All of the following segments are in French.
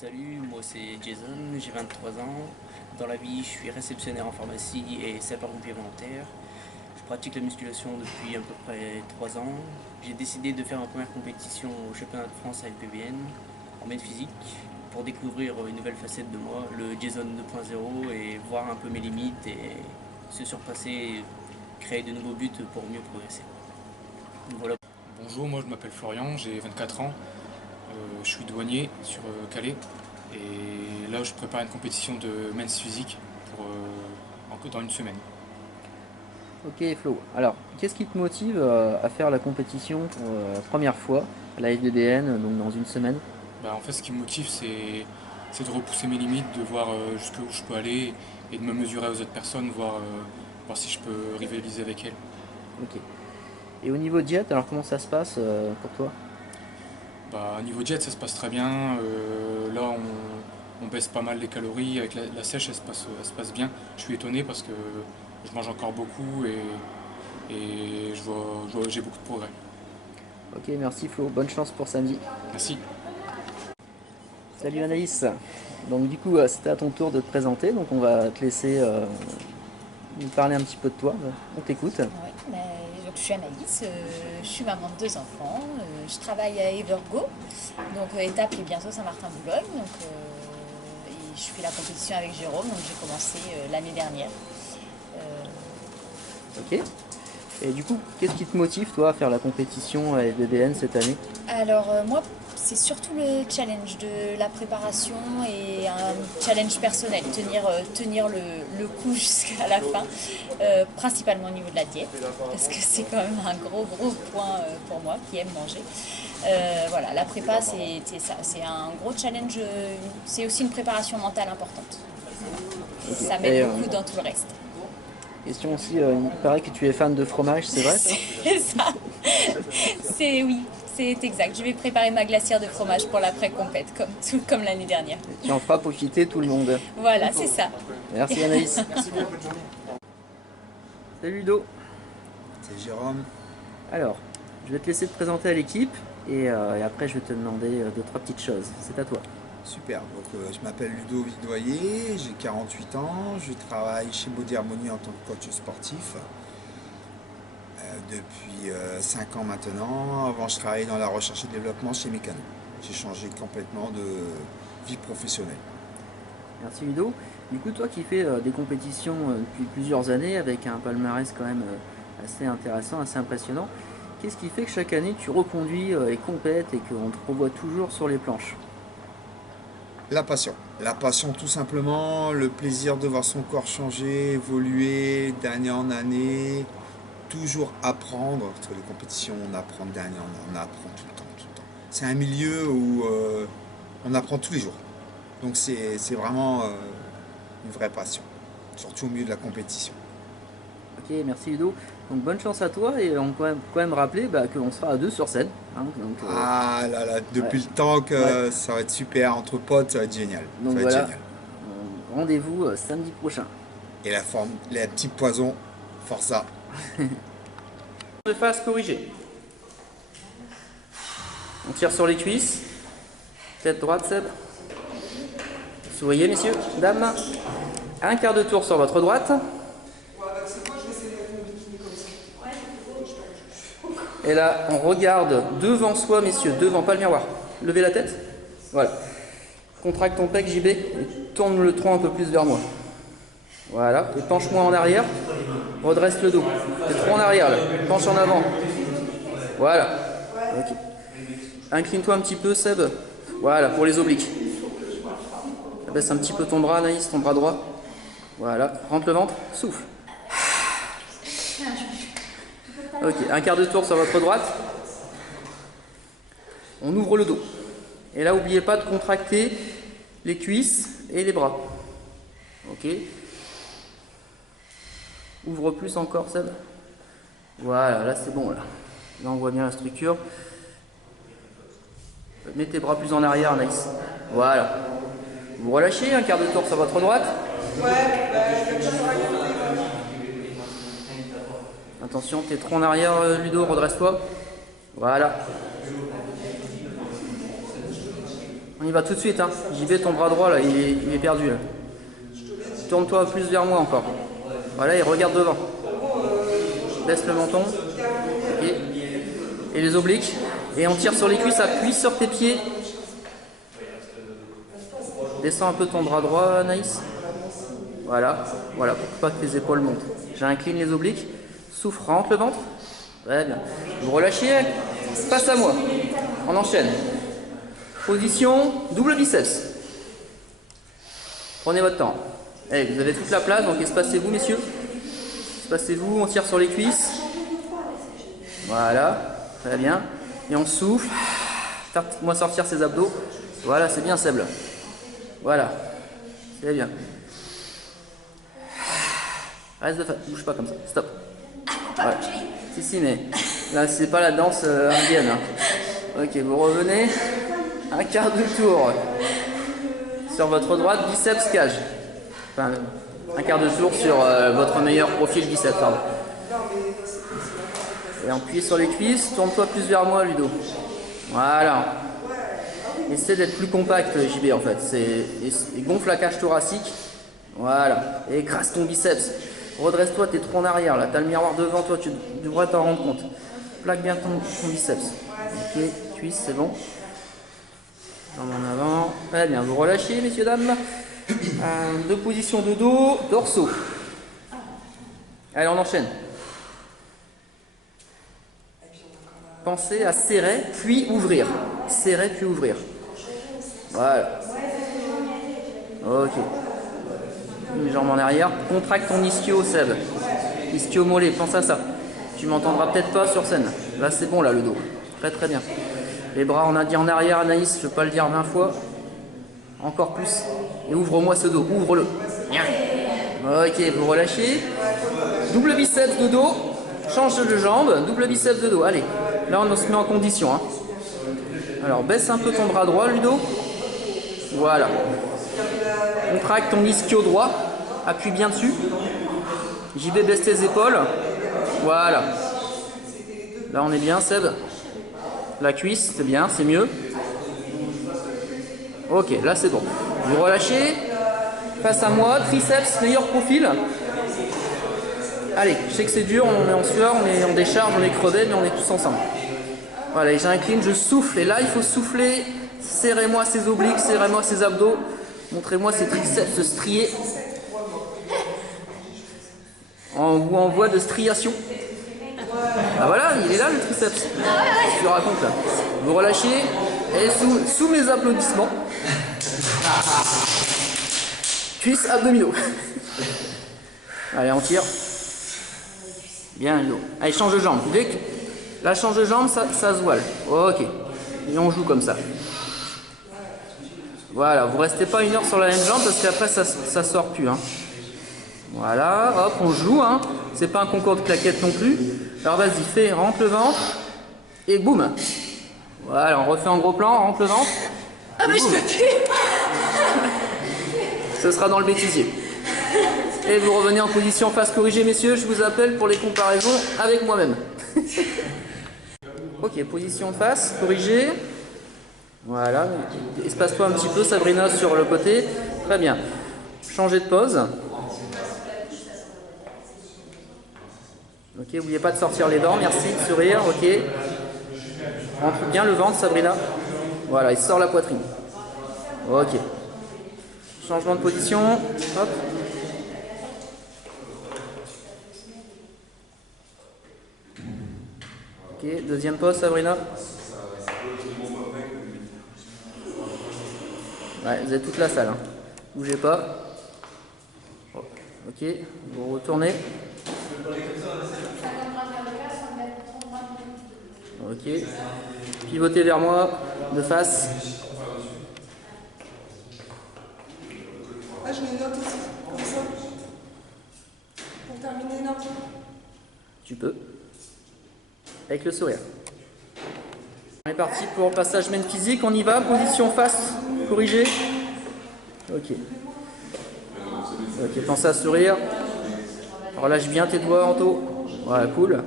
Salut, moi c'est Jason, j'ai 23 ans. Dans la vie, je suis réceptionnaire en pharmacie et sapeur-pompier volontaire. Je pratique la musculation depuis à peu près 3 ans. J'ai décidé de faire ma première compétition au championnat de France à LPBN en maths physique pour découvrir une nouvelle facette de moi, le Jason 2.0, et voir un peu mes limites et se surpasser, créer de nouveaux buts pour mieux progresser. Voilà. Bonjour, moi je m'appelle Florian, j'ai 24 ans, je suis douanier sur Calais et là je prépare une compétition de men's physique dans une semaine. Ok Flo, alors qu'est-ce qui te motive à faire la compétition pour la première fois à la FBBN, donc dans une semaine? En fait ce qui me motive c'est de repousser mes limites, de voir jusqu'où je peux aller et de me mesurer aux autres personnes, voir si je peux rivaliser avec elles. Ok. Et au niveau diète, alors comment ça se passe pour toi? Niveau diète ça se passe très bien, là on baisse pas mal les calories, avec la sèche elle se passe bien. Je suis étonné parce que je mange encore beaucoup et j'ai beaucoup de progrès. Ok, merci Flo, bonne chance pour samedi. Merci. Salut Anaïs. Donc du coup, c'était à ton tour de te présenter, donc on va te laisser nous parler un petit peu de toi. On t'écoute. Ouais, donc je suis Anaïs, je suis maman de deux enfants, je travaille à Evergo, donc étape qui est bientôt Saint-Martin-Boulogne, et je fais la compétition avec Jérôme, donc j'ai commencé l'année dernière. Ok. Et du coup, qu'est-ce qui te motive toi à faire la compétition à FBBN cette année? Alors moi, c'est surtout le challenge de la préparation et un challenge personnel, tenir le coup jusqu'à la fin, principalement au niveau de la diète, parce que c'est quand même un gros point pour moi qui aime manger. Voilà, la prépa c'est ça, c'est un gros challenge, c'est aussi une préparation mentale importante. Ça Et, m'aide beaucoup dans tout le reste. question aussi, il paraît que tu es fan de fromage, c'est vrai ça? C'est ça, oui, c'est exact. Je vais préparer ma glacière de fromage pour l'après-compète, comme l'année dernière. Tu en feras profiter tout le monde. Voilà, c'est ça. Merci Anaïs. Salut Ludo. C'est Jérôme. Alors, je vais te laisser te présenter à l'équipe et après je vais te demander deux, trois petites choses. C'est à toi. Super. Donc, je m'appelle Ludo Vidoyer, j'ai 48 ans, je travaille chez Body Harmony en tant que coach sportif depuis 5 ans maintenant. Avant, je travaillais dans la recherche et développement chez Mécano. J'ai changé complètement de vie professionnelle. Merci Ludo. Du coup, toi qui fais des compétitions depuis plusieurs années avec un palmarès quand même assez intéressant, assez impressionnant, qu'est-ce qui fait que chaque année tu reconduis et compètes et qu'on te revoit toujours sur les planches? La passion. La passion tout simplement, le plaisir de voir son corps changer, évoluer d'année en année, toujours apprendre, parce que les compétitions, on apprend d'année en année, on apprend tout le temps, tout le temps. C'est un milieu où on apprend tous les jours. Donc c'est vraiment une vraie passion, surtout au milieu de la compétition. Ok, merci Ludo. Donc bonne chance à toi et on peut quand même rappeler qu'on sera à deux sur scène. Hein, donc, Ah là là, depuis ouais. le temps que Ouais. ça va être super, entre potes, ça va être génial. Donc Ça va être voilà, génial. rendez-vous samedi prochain. Et la forme, les petits poisons, força. De face corrigée. On tire sur les cuisses. Tête droite, Seb. Souriez, messieurs, dames. Un quart de tour sur votre droite. Et là, on regarde devant soi, messieurs, devant, pas le miroir. Levez la tête. Voilà. Contracte ton pec, JB, et tourne le tronc un peu plus vers moi. Voilà. Et penche-moi en arrière. Redresse le dos. T'es trop en arrière, là. Penche en avant. Voilà. Ok. Incline-toi un petit peu, Seb. Voilà, pour les obliques. Baisse un petit peu ton bras, Anaïs, ton bras droit. Voilà. Rentre le ventre. Souffle. Ok, un quart de tour sur votre droite. On ouvre le dos. Et là, n'oubliez pas de contracter les cuisses et les bras. Ok. Ouvre plus encore, Seb. Voilà, là c'est bon. Là on voit bien la structure. Mets tes bras plus en arrière, Anaïs. Voilà. Vous relâchez, un quart de tour sur votre droite. Attention, t'es trop en arrière, Ludo, redresse-toi. Voilà. On y va tout de suite. Hein. JB, ton bras droit, là, il est perdu. Là. Tourne-toi plus vers moi encore. Voilà, et regarde devant. Baisse le menton. Okay. Et les obliques. Et on tire sur les cuisses, appuie sur tes pieds. Descends un peu ton bras droit, Anaïs. Voilà, voilà, pour pas que tes épaules montent. J'incline les obliques. Souffle, rentre le ventre. Très bien. Vous relâchez, passe à moi. On enchaîne. Position double biceps. Prenez votre temps. Allez, vous avez toute la place, donc espacez-vous, messieurs. Espacez-vous, on tire sur les cuisses. Voilà, très bien. Et on souffle. Faites-moi sortir ces abdos. Voilà, c'est bien, Seb. Voilà, c'est bien. Reste de face, bouge pas comme ça, stop. Voilà. Si, mais là, c'est pas la danse indienne. Hein. Ok, vous revenez. Un quart de tour. Sur votre droite, biceps cage. Enfin, un quart de tour sur votre meilleur profil biceps, pardon. Et appuyez sur les cuisses, tourne-toi plus vers moi, Ludo. Voilà. Essaie d'être plus compact, JB, en fait. Et gonfle la cage thoracique. Voilà. Et écrase ton biceps. Redresse-toi, t'es trop en arrière, là. T'as le miroir devant toi, tu devrais t'en rendre compte. Plaque bien ton biceps. Ok, cuisse, c'est bon. Jambes en avant. Très bien, vous relâchez, messieurs, dames. Deux positions de dos, dorsaux. Allez, on enchaîne. Pensez à serrer, puis ouvrir. Serrer, puis ouvrir. Voilà. Ok. Les jambes en arrière. Contracte ton ischio, Seb. Ischio-mollet, pense à ça. Tu m'entendras peut-être pas sur scène. Là, c'est bon, là, le dos. Très, très bien. Les bras, on a dit en arrière, Anaïs. Je ne veux pas le dire 20 fois. Encore plus. Et ouvre-moi ce dos. Ouvre-le. Ok, vous relâchez. Double biceps de dos. Change de jambe. Double biceps de dos. Allez. Là, on se met en condition. Hein. Alors, baisse un peu ton bras droit, Ludo. Voilà. Contracte ton ischio droit. Appuie bien dessus. JB, baisse tes épaules. Voilà. Là, on est bien, Seb. La cuisse, c'est bien, c'est mieux. Ok, là, c'est bon. Vous relâchez. Face à moi, triceps, meilleur profil. Allez, je sais que c'est dur, on est en sueur, on est en décharge, on est crevé, mais on est tous ensemble. Voilà, et j'incline, je souffle. Et là, il faut souffler. Serrez-moi ces obliques, serrez-moi ces abdos. Montrez-moi ces triceps striés. Ou en voie de striation. Ah voilà, il est là le triceps. Je te raconte là. Vous relâchez. Et sous mes applaudissements. Cuisses abdominaux. Allez, on tire. Bien, Ludo. Allez, change de jambe. Dès que la change de jambe, ça se voile. Ok. Et on joue comme ça. Voilà, vous restez pas une heure sur la même jambe parce qu'après ça sort plus. Hein. Voilà, hop, on joue. Hein. C'est pas un concours de claquettes non plus. Alors vas-y, rentre le ventre. Et boum. Voilà, on refait un gros plan, rentre le ventre. Ah mais je peux plus. Ce sera dans le bêtisier. Et vous revenez en position face corrigée, messieurs. Je vous appelle pour les comparaisons avec moi-même. Ok, position de face, corrigée. Voilà, espace-toi un petit peu, Sabrina, sur le côté. Très bien. Changez de pose. Ok, n'oubliez pas de sortir les dents, merci, de sourire, ok. Rentre bien le ventre, Sabrina. Voilà, il sort la poitrine. Ok. Changement de position. Hop. Ok, deuxième pose, Sabrina. Ouais, vous êtes toute la salle. Hein. Bougez pas. Ok, vous retournez. Ok. Pivotez vers moi, de face. Ah, je mets une note aussi, comme ça. Pour terminer, une note. Tu peux. Avec le sourire. On est parti pour le passage main physique. On y va. Position face. Corrigé. Ok. Ok, pense à sourire. Relâche bien tes doigts, Anto. Voilà, cool.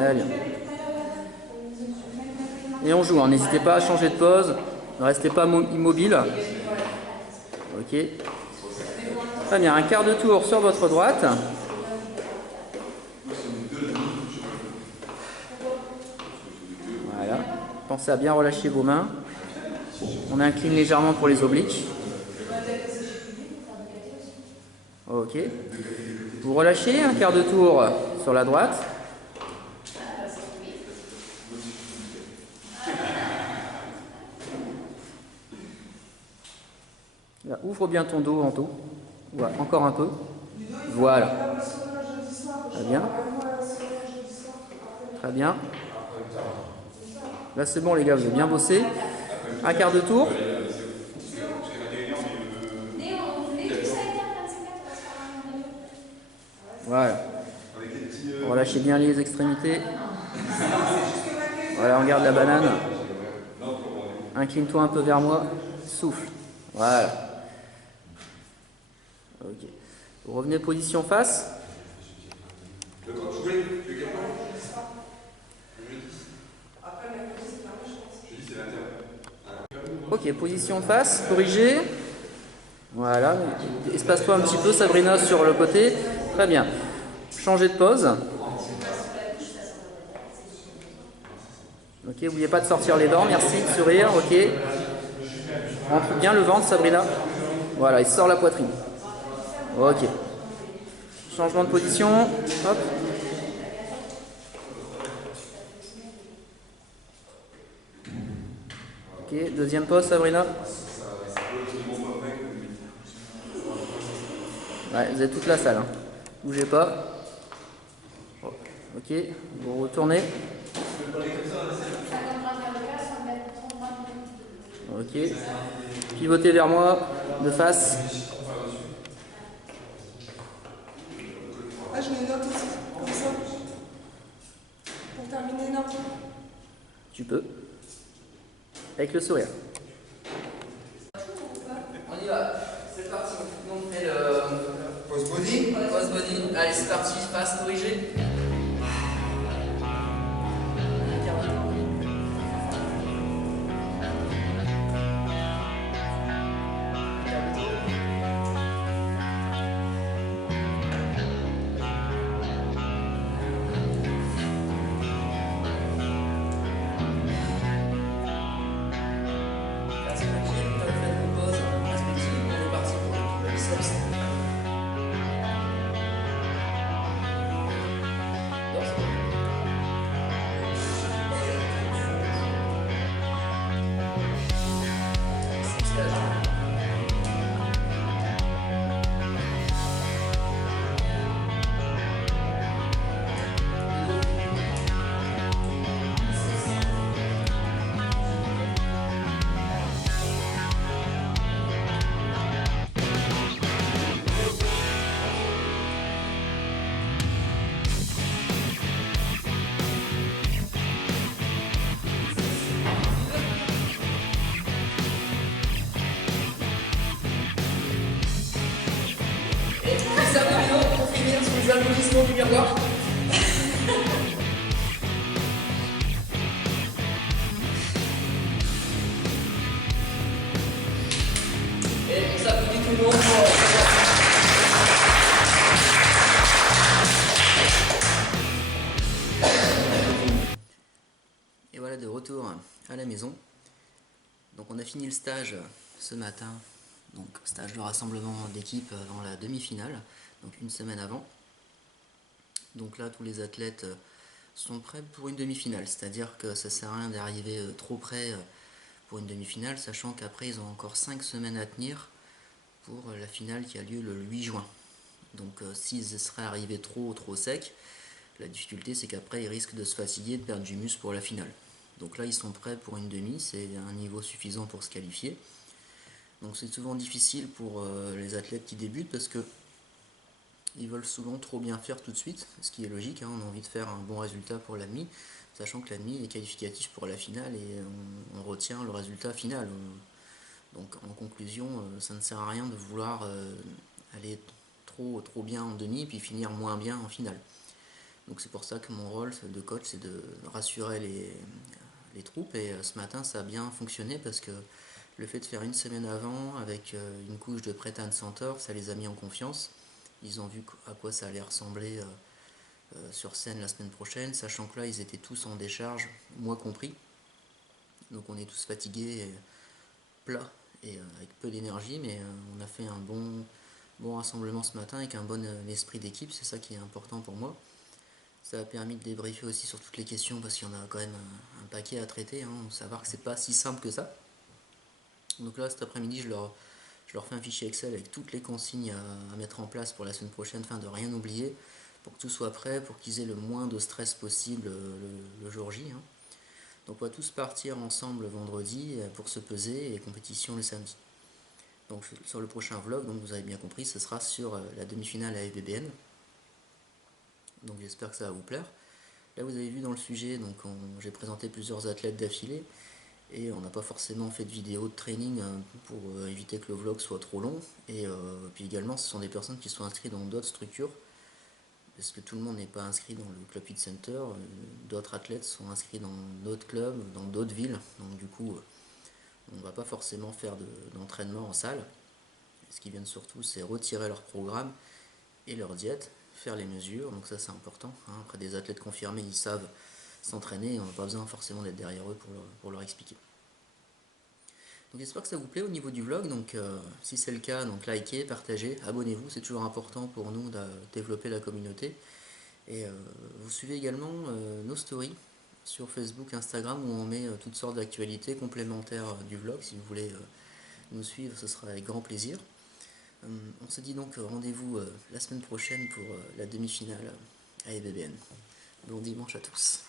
Allez. Et on joue, hein. N'hésitez pas à changer de pose. Ne restez pas immobile. Ok. Très bien, un quart de tour sur votre droite. Voilà. Pensez à bien relâcher vos mains. On incline légèrement pour les obliques. Ok. Vous relâchez un quart de tour sur la droite. Là, ouvre bien ton dos en dos. Voilà, encore un peu. Voilà. Très bien. Très bien. Là c'est bon les gars, vous avez bien bossé. Un quart de tour. Voilà. Relâchez bien les extrémités. Voilà, on garde la banane. Incline-toi un peu vers moi. Souffle. Voilà. Ok. Vous revenez position face. Ok, position face, corrigez. Voilà. Espace-toi un petit peu, Sabrina, sur le côté. Très bien. Changez de pose. Ok, n'oubliez pas de sortir les dents, merci, de sourire, ok. Rentre bien le ventre, Sabrina. Voilà, il sort la poitrine. Ok. Changement de position. Hop. Ok, deuxième pose, Sabrina. Ouais, vous êtes toute la salle. Hein. Bougez pas. Ok, vous retournez. Ok. Pivotez vers moi, de face. Ah, je mets une note aussi, comme ça. Pour terminer, non. Tu peux. Avec le sourire. On y va. C'est parti. Donc, on fait le... Pose body. Pose body. Allez, c'est parti. Face corrigée. Les applaudissements du miroir. Et on s'applaudit tout le monde pour... Et voilà, de retour à la maison. Donc on a fini le stage ce matin, donc stage de rassemblement d'équipe avant la demi-finale, donc une semaine avant. Donc là, tous les athlètes sont prêts pour une demi-finale, c'est-à-dire que ça sert à rien d'arriver trop près pour une demi-finale, sachant qu'après ils ont encore 5 semaines à tenir pour la finale qui a lieu le 8 juin. Donc s'ils seraient arrivés trop secs, la difficulté c'est qu'après ils risquent de se fatiguer, de perdre du muscle pour la finale. Donc là ils sont prêts pour une demi, c'est un niveau suffisant pour se qualifier. Donc c'est souvent difficile pour les athlètes qui débutent parce que ils veulent souvent trop bien faire tout de suite, ce qui est logique, hein, on a envie de faire un bon résultat pour la demi, sachant que la demi est qualificatif pour la finale et on retient le résultat final. Donc en conclusion, ça ne sert à rien de vouloir aller trop bien en demi et puis finir moins bien en finale. Donc c'est pour ça que mon rôle de coach, c'est de rassurer les troupes, et ce matin ça a bien fonctionné parce que le fait de faire une semaine avant avec une couche de Prétane Centaure, ça les a mis en confiance. Ils ont vu à quoi ça allait ressembler sur scène la semaine prochaine, sachant que là ils étaient tous en décharge, moi compris. Donc on est tous fatigués, et plats et avec peu d'énergie, mais on a fait un bon rassemblement ce matin avec un bon esprit d'équipe, c'est ça qui est important pour moi. Ça a permis de débriefer aussi sur toutes les questions parce qu'il y en a quand même un paquet à traiter, hein, savoir que c'est pas si simple que ça. Donc là cet après-midi je leur fais un fichier Excel avec toutes les consignes à mettre en place pour la semaine prochaine, afin de rien oublier, pour que tout soit prêt, pour qu'ils aient le moins de stress possible le jour J. Hein. Donc on va tous partir ensemble vendredi pour se peser et compétition le samedi. Donc sur le prochain vlog, donc vous avez bien compris, ce sera sur la demi-finale à FBBN. Donc j'espère que ça va vous plaire. Là vous avez vu dans le sujet, donc j'ai présenté plusieurs athlètes d'affilée et on n'a pas forcément fait de vidéo de training pour éviter que le vlog soit trop long. Et puis également ce sont des personnes qui sont inscrites dans d'autres structures, parce que tout le monde n'est pas inscrit dans le Club Fit Center, d'autres athlètes sont inscrits dans d'autres clubs, dans d'autres villes, donc du coup on ne va pas forcément faire d'entraînement en salle. Ce qu'ils viennent surtout c'est retirer leur programme et leur diète, faire les mesures, donc ça c'est important. Hein. Après des athlètes confirmés, ils savent s'entraîner, on n'a pas besoin forcément d'être derrière eux pour leur expliquer. Donc j'espère que ça vous plaît au niveau du vlog, donc si c'est le cas, donc likez, partagez, abonnez-vous, c'est toujours important pour nous de développer la communauté. Et vous suivez également nos stories sur Facebook, Instagram, où on met toutes sortes d'actualités complémentaires du vlog. Si vous voulez nous suivre, ce sera avec grand plaisir. On se dit donc rendez-vous la semaine prochaine pour la demi-finale à FBBN. Bon dimanche à tous.